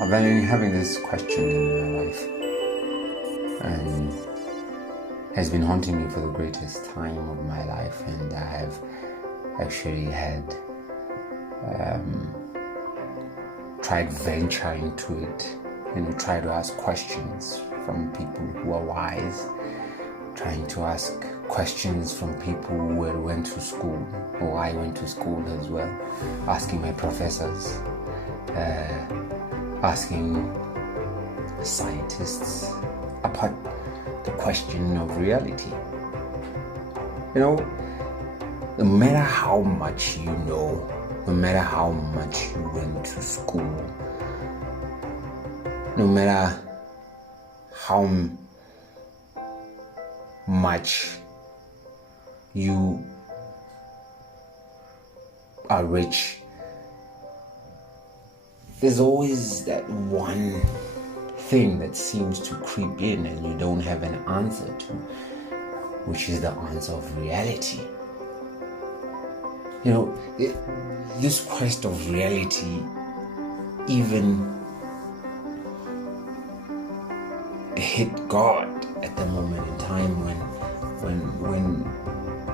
I've been having this question in my life and has been haunting me for the greatest time of my life, and I have actually had tried venturing to it, try to ask questions from people who are wise, trying to ask questions from people who went to school, or I went to school as well, asking my professors, asking scientists about the question of reality. No matter how much you know, no matter how much you went to school, no matter how much you are rich, there's always that one thing that seems to creep in and you don't have an answer to, which is the answer of reality. This quest of reality even hit God at the moment in time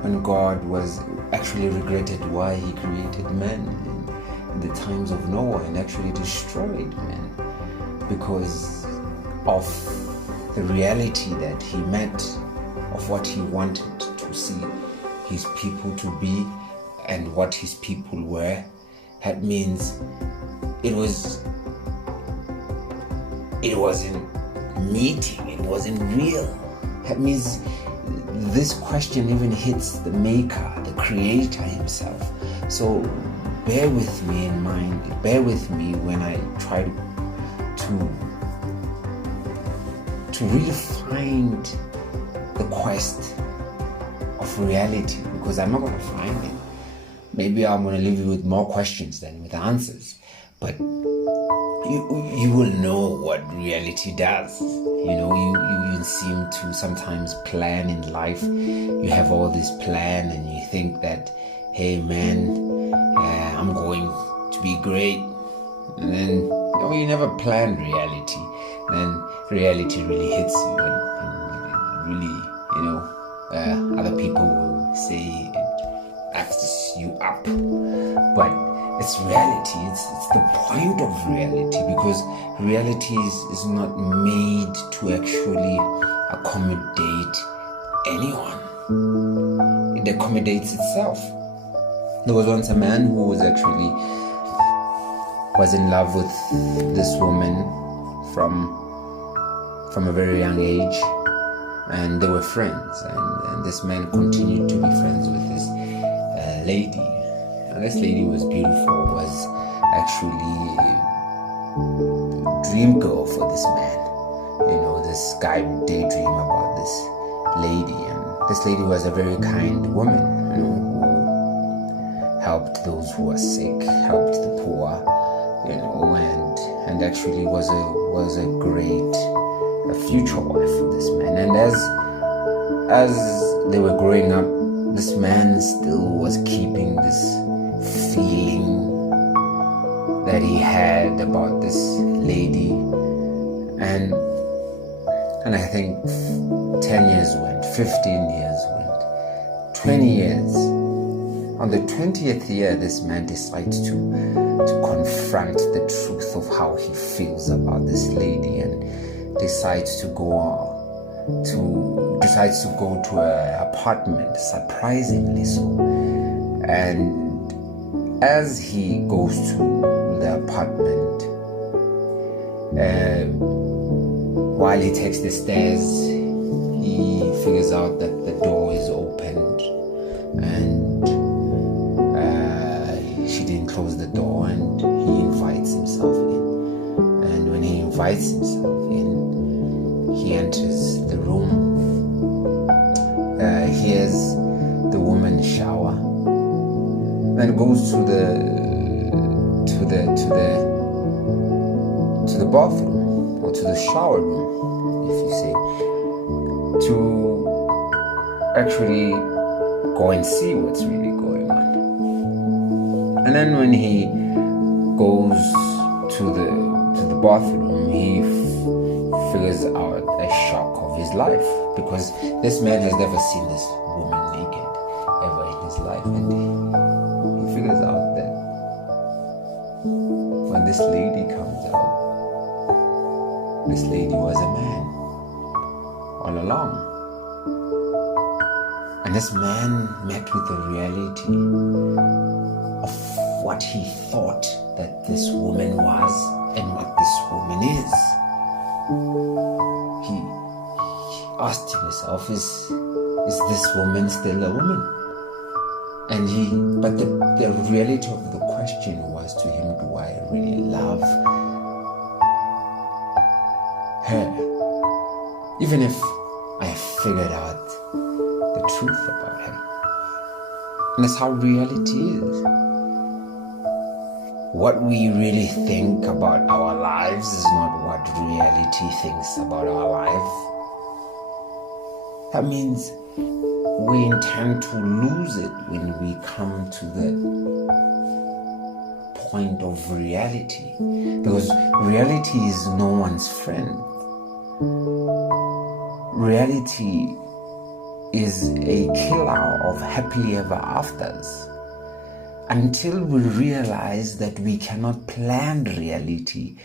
when God was actually regretted why he created man in the times of Noah, and actually destroyed man because of the reality that he met of what he wanted to see his people to be and what his people were. That means it wasn't meeting, it wasn't real. That means this question even hits the maker, the creator himself. So bear with me in mind, bear with me when I try to really find the quest of reality, because I'm not going to find it. Maybe I'm going to leave you with more questions than with answers, but you will know what reality does. You seem to sometimes plan in life. You have all this plan and you think that, hey man, I'm going to be great. And then you never planned reality. Then reality really hits you and really, other people will say it acts you up. But it's reality, it's the point of reality, because reality is not made to actually accommodate anyone. It accommodates itself. There was once a man who was in love with this woman from a very young age, and they were friends, and this man continued to be friends with this lady. And this lady was beautiful, was actually a dream girl for this man. This guy would daydream about this lady, and this lady was a very kind woman, who helped those who were sick, helped the poor, and actually was a great future wife for this man. And as they were growing up, this man still was keeping this feeling that he had about this lady, and I think 10 years went, 15 years went, 20 years. On the 20th year, this man decides to confront the truth of how he feels about this lady, and decides to go to an apartment, surprisingly so. And as he goes to the apartment, while he takes the stairs, he figures out that the door is opened, and she didn't close the door, and he invites himself in. And when he invites himself in, he enters the room, hears the woman shower, then goes to the bathroom, or to the shower room, if you say, to actually go and see what's really going on. And then when he goes to the bathroom, he figures out a shock of his life, because this man has never seen this woman naked ever in his life, and he figures out that when this lady comes out, this lady was a man all along. And this man met with the reality of what he thought that this woman was and what this woman is. He asked himself, is this woman still a woman? But the reality of the question was to him, do I really love her? Even if I have figured out the truth about her. And that's how reality is. What we really think about our lives is not what reality thinks about our life. That means we intend to lose it when we come to the point of reality, because reality is no one's friend. Reality is a killer of happily ever afters. Until we realize that we cannot plan reality,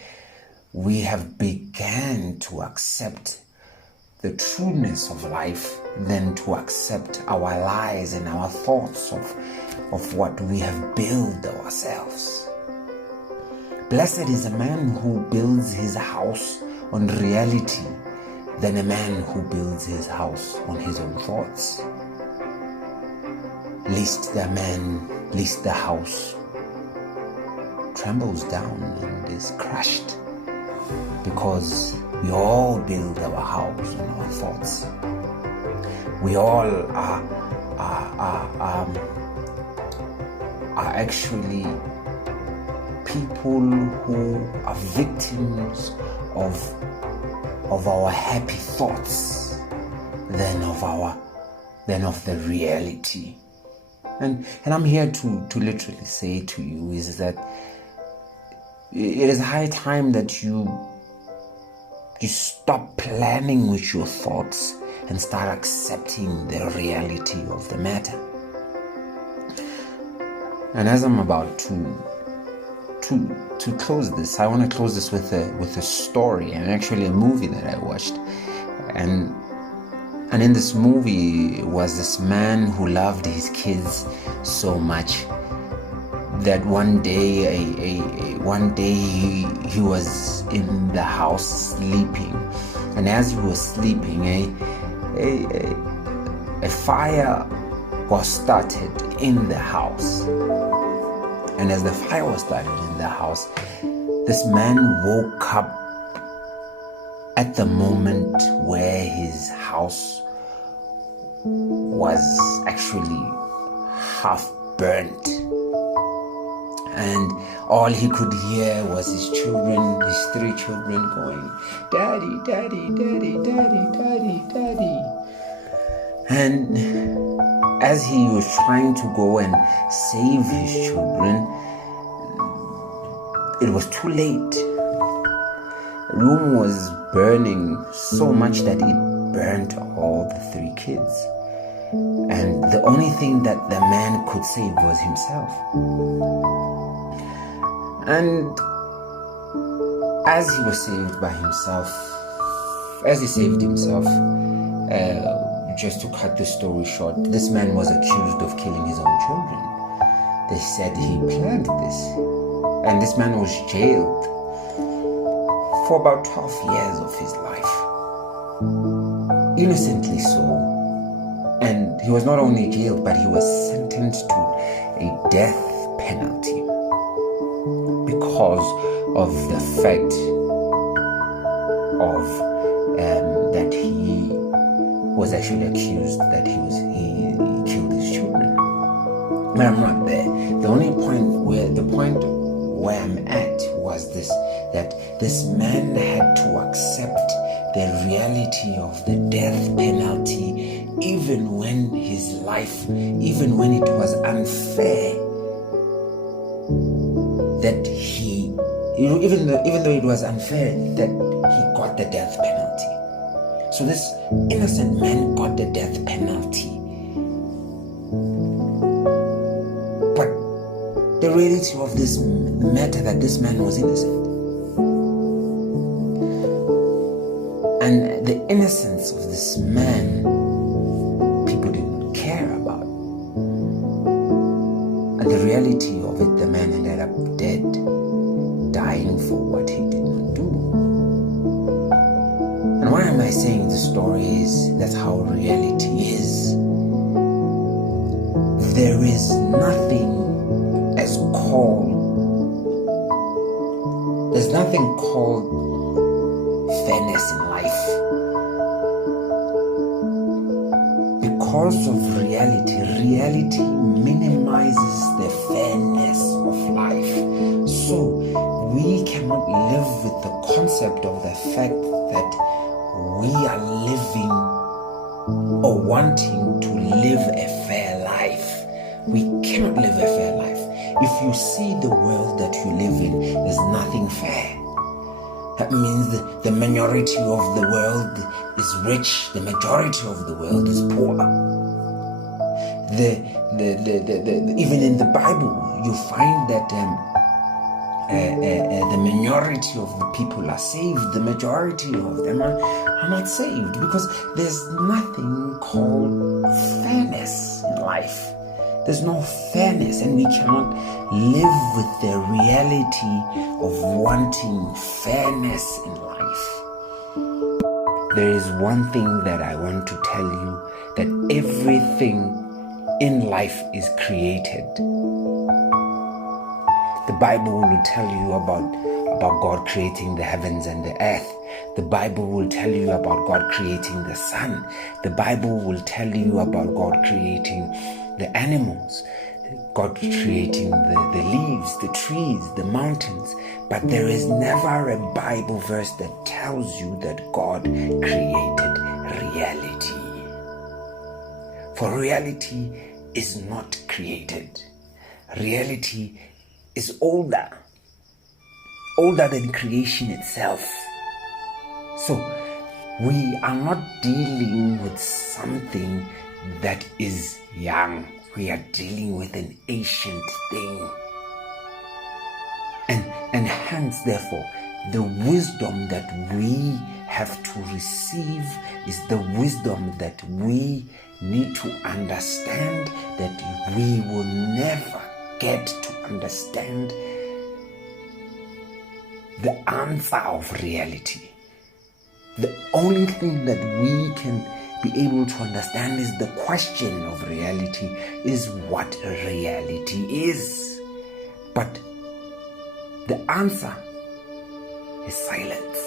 we have begun to accept the trueness of life than to accept our lies and our thoughts of what we have built ourselves. Blessed is a man who builds his house on reality than a man who builds his house on his own thoughts. Lest the house trembles down and is crushed, because we all build our house on our thoughts. We all are actually people who are victims of our happy thoughts than of the reality. And I'm here to literally say to you is that it is high time that you stop planning with your thoughts and start accepting the reality of the matter. And as I'm about to close this, I want to close this with a story, and actually a movie that I watched. And in this movie was this man who loved his kids so much that one day he was in the house sleeping, and as he was sleeping, a fire was started in the house. And as the fire was started in the house, this man woke up at the moment where his house was actually half burnt. And all he could hear was his three children going, "Daddy, Daddy, Daddy, Daddy, Daddy, Daddy." And as he was trying to go and save his children, it was too late. The room was burning so much that it burnt all the three kids. And the only thing that the man could save was himself. And as he was saved by himself, as he saved himself, just to cut the story short, this man was accused of killing his own children. They said he planned this. And this man was jailed for about 12 years of his life. Innocently so. And he was not only jailed, but he was sentenced to a death penalty because of the fact of that he was actually accused that he killed his children. But I'm not there. The point where I'm at was this, that this man had to accept the reality of the death penalty, even when his life, even when it was unfair that even though it was unfair that he got the death penalty. So this innocent man got the death penalty. But the reality of this matter that this man was innocent. And the innocence of this man, people didn't care about. And the reality of it, the man ended up dead, dying for what he did not do. And why am I saying the story is that's how reality is? There is nothing there's nothing called fairness in life. Because of reality minimizes the fairness of life. So we cannot live with the concept of the fact that we are living or wanting to live a fair life. We cannot live a fair life. If you see the world that you live in, there's nothing fair. That means the minority of the world is rich, the majority of the world is poor. Even in the Bible, you find that the minority of the people are saved, the majority of them are not saved, because there's nothing called fairness in life. There's no fairness, and we cannot live with the reality of wanting fairness in life. There is one thing that I want to tell you, that everything in life is created. The Bible will tell you about God creating the heavens and the earth. The Bible will tell you about God creating the sun. The Bible will tell you about God creating the animals, God creating the leaves, the trees, the mountains. But there is never a Bible verse that tells you that God created reality. For reality is not created. Reality is older than creation itself. So we are not dealing with something that is young. We are dealing with an ancient thing. And hence, therefore, the wisdom that we have to receive is the wisdom that we need to understand, that we will never get to understand the answer of reality. The only thing that we can be able to understand is the question of reality, is what reality is. But the answer is silence.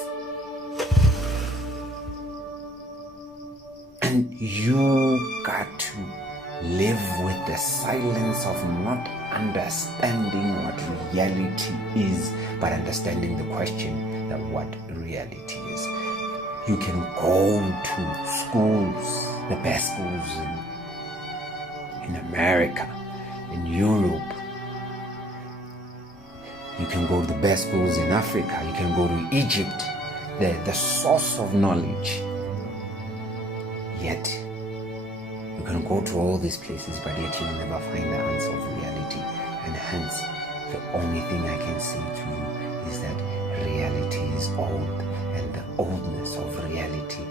And you got to live with the silence of not understanding what reality is, but understanding the question that what reality is. You can go to schools, the best schools in America, in Europe. You can go to the best schools in Africa. You can go to Egypt, the source of knowledge. Yet, you can go to all these places, but yet you will never find the answer of reality. And hence, the only thing I can say to you is that reality is old, and the oldness of reality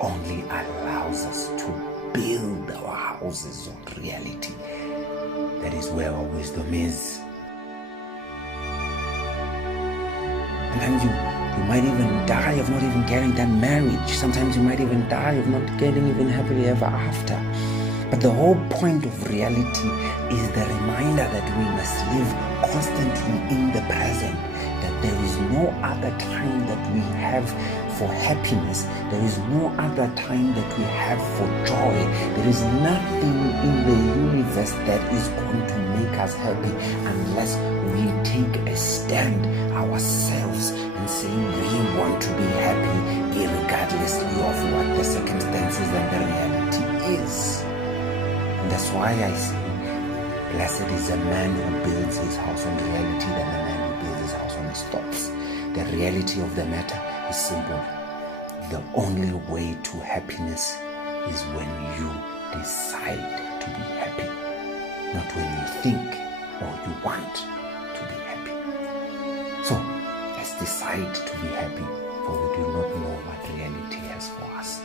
only allows us to build our houses on reality. That is where our wisdom is. Sometimes you might even die of not even getting that marriage. Sometimes you might even die of not getting even happily ever after. But the whole point of reality is the reminder that we must live constantly in the present, that there is no other time that we have for happiness. There is no other time that we have for joy. There is nothing in the universe that is going to make us happy unless we take a stand ourselves and say we want to be happy irregardlessly of what the circumstances and the reality is. And that's why I say, blessed is a man who builds his house on reality than a man who builds his house on happiness thoughts. The reality of the matter is simple. The only way to happiness is when you decide to be happy, not when you think or you want to be happy. So let's decide to be happy, for we do not know what reality has for us.